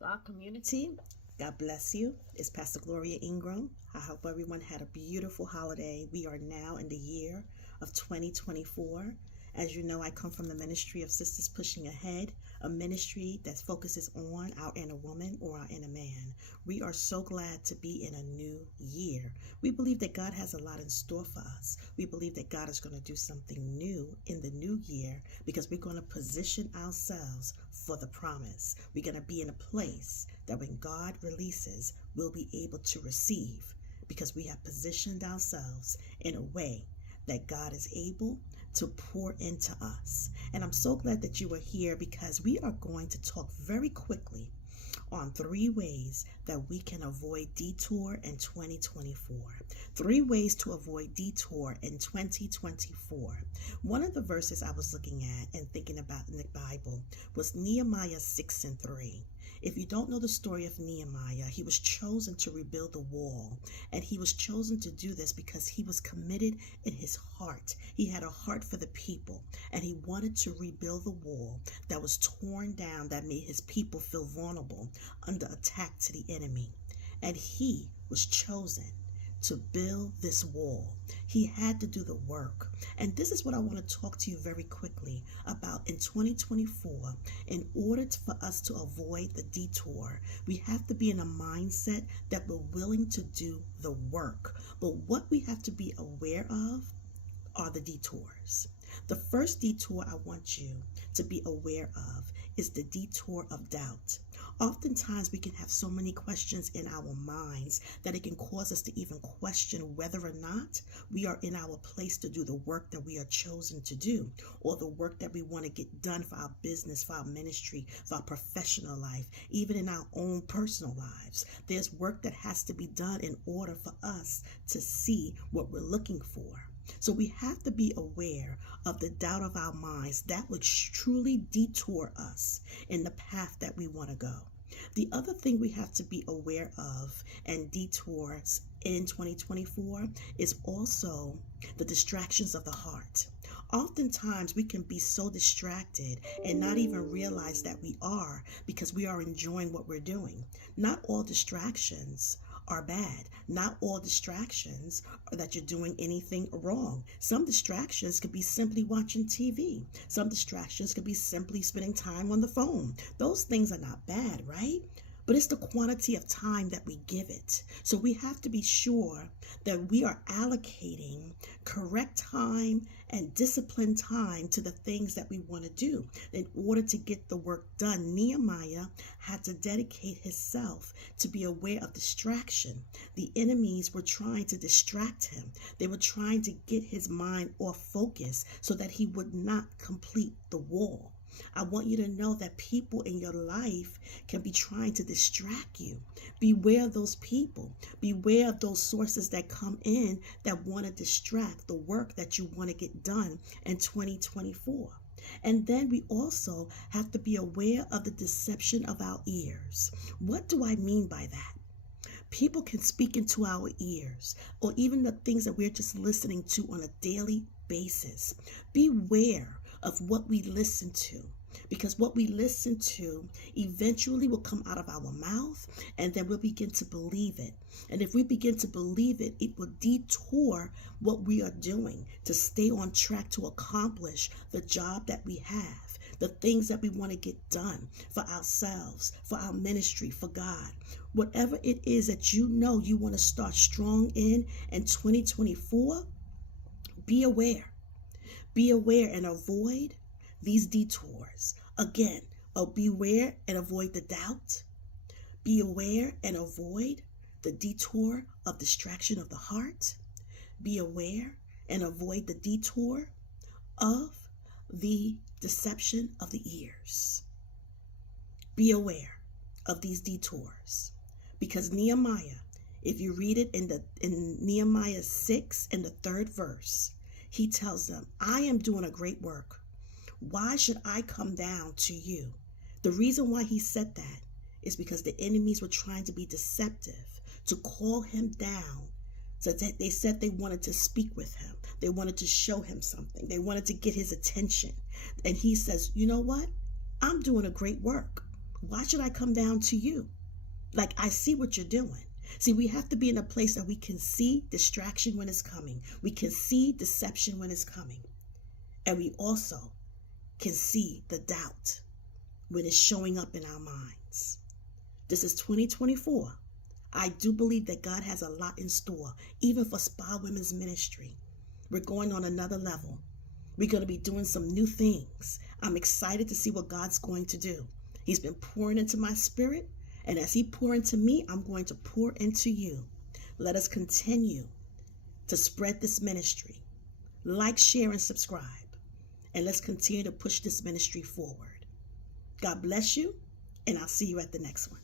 Our community, God bless you. It's Pastor Gloria Ingram. I hope everyone had a beautiful holiday. We are now in the year of 2024. As you know, I come from the ministry of Sisters Pushing Ahead, a ministry that focuses on our inner woman or our inner man. We are so glad to be in a new year. We believe that God has a lot in store for us. We believe that God is going to do something new in the new year because we're going to position ourselves for the promise. We're going to be in a place that when God releases, we'll be able to receive because we have positioned ourselves in a way that God is able to pour into us. And I'm so glad that you are here because we are going to talk very quickly on 3 ways that we can avoid detour in 2024. 3 ways to avoid detour in 2024. One of the verses I was looking at and thinking about in the Bible was Nehemiah 6:3. If you don't know the story of Nehemiah, he was chosen to rebuild the wall. And he was chosen to do this because he was committed in his heart. He had a heart for the people. And he wanted to rebuild the wall that was torn down, that made his people feel vulnerable under attack to the enemy. And he was chosen to build this wall. He had to do the work. And this is what I want to talk to you very quickly about in 2024. In order for us to avoid the detour, we have to be in a mindset that we're willing to do the work. But what we have to be aware of are the detours. The first detour I want you to be aware of is the detour of doubt. Oftentimes we can have so many questions in our minds that it can cause us to even question whether or not we are in our place to do the work that we are chosen to do, or the work that we want to get done for our business, for our ministry, for our professional life, even in our own personal lives. There's work that has to be done in order for us to see what we're looking for. So we have to be aware of the doubt of our minds that would truly detour us in the path that we want to go. The other thing we have to be aware of and detours in 2024 is also the distractions of the heart. Oftentimes we can be so distracted and not even realize that we are, because we are enjoying what we're doing. Not all distractions are bad. Not all distractions are that you're doing anything wrong. Some distractions could be simply watching TV. Some distractions could be simply spending time on the phone. Those things are not bad, right? But it's the quantity of time that we give it. So we have to be sure that we are allocating correct time and disciplined time to the things that we want to do in order to get the work done. Nehemiah had to dedicate himself to be aware of distraction. The enemies were trying to distract him. They were trying to get his mind off focus so that he would not complete the wall. I want you to know that people in your life can be trying to distract you. Beware of those people. Beware of those sources that come in that want to distract the work that you want to get done in 2024. And then we also have to be aware of the deception of our ears. What do I mean by that? People can speak into our ears, or even the things that we're just listening to on a daily basis. Beware of what we listen to, because what we listen to eventually will come out of our mouth, and then we'll begin to believe it. And if we begin to believe it, it will detour what we are doing to stay on track to accomplish the job that we have, the things that we want to get done for ourselves, for our ministry, for God. Whatever it is that you know you want to start strong in 2024, be aware. Be aware and avoid these detours. Again, beware and avoid the doubt. Be aware and avoid the detour of distraction of the heart. Be aware and avoid the detour of the deception of the ears. Be aware of these detours, because Nehemiah, if you read it in Nehemiah 6 in the 3rd verse, he tells them, I am doing a great work. Why should I come down to you? The reason why he said that is because the enemies were trying to be deceptive, to call him down. So they said they wanted to speak with him. They wanted to show him something. They wanted to get his attention. And he says, you know what? I'm doing a great work. Why should I come down to you? Like, I see what you're doing. See, we have to be in a place that we can see distraction when it's coming. We can see deception when it's coming. And we also can see the doubt when it's showing up in our minds. This is 2024. I do believe that God has a lot in store, even for Spa Women's Ministry. We're going on another level. We're going to be doing some new things. I'm excited to see what God's going to do. He's been pouring into my spirit, and as he pours into me, I'm going to pour into you. Let us continue to spread this ministry. Like, share, and subscribe. And let's continue to push this ministry forward. God bless you, and I'll see you at the next one.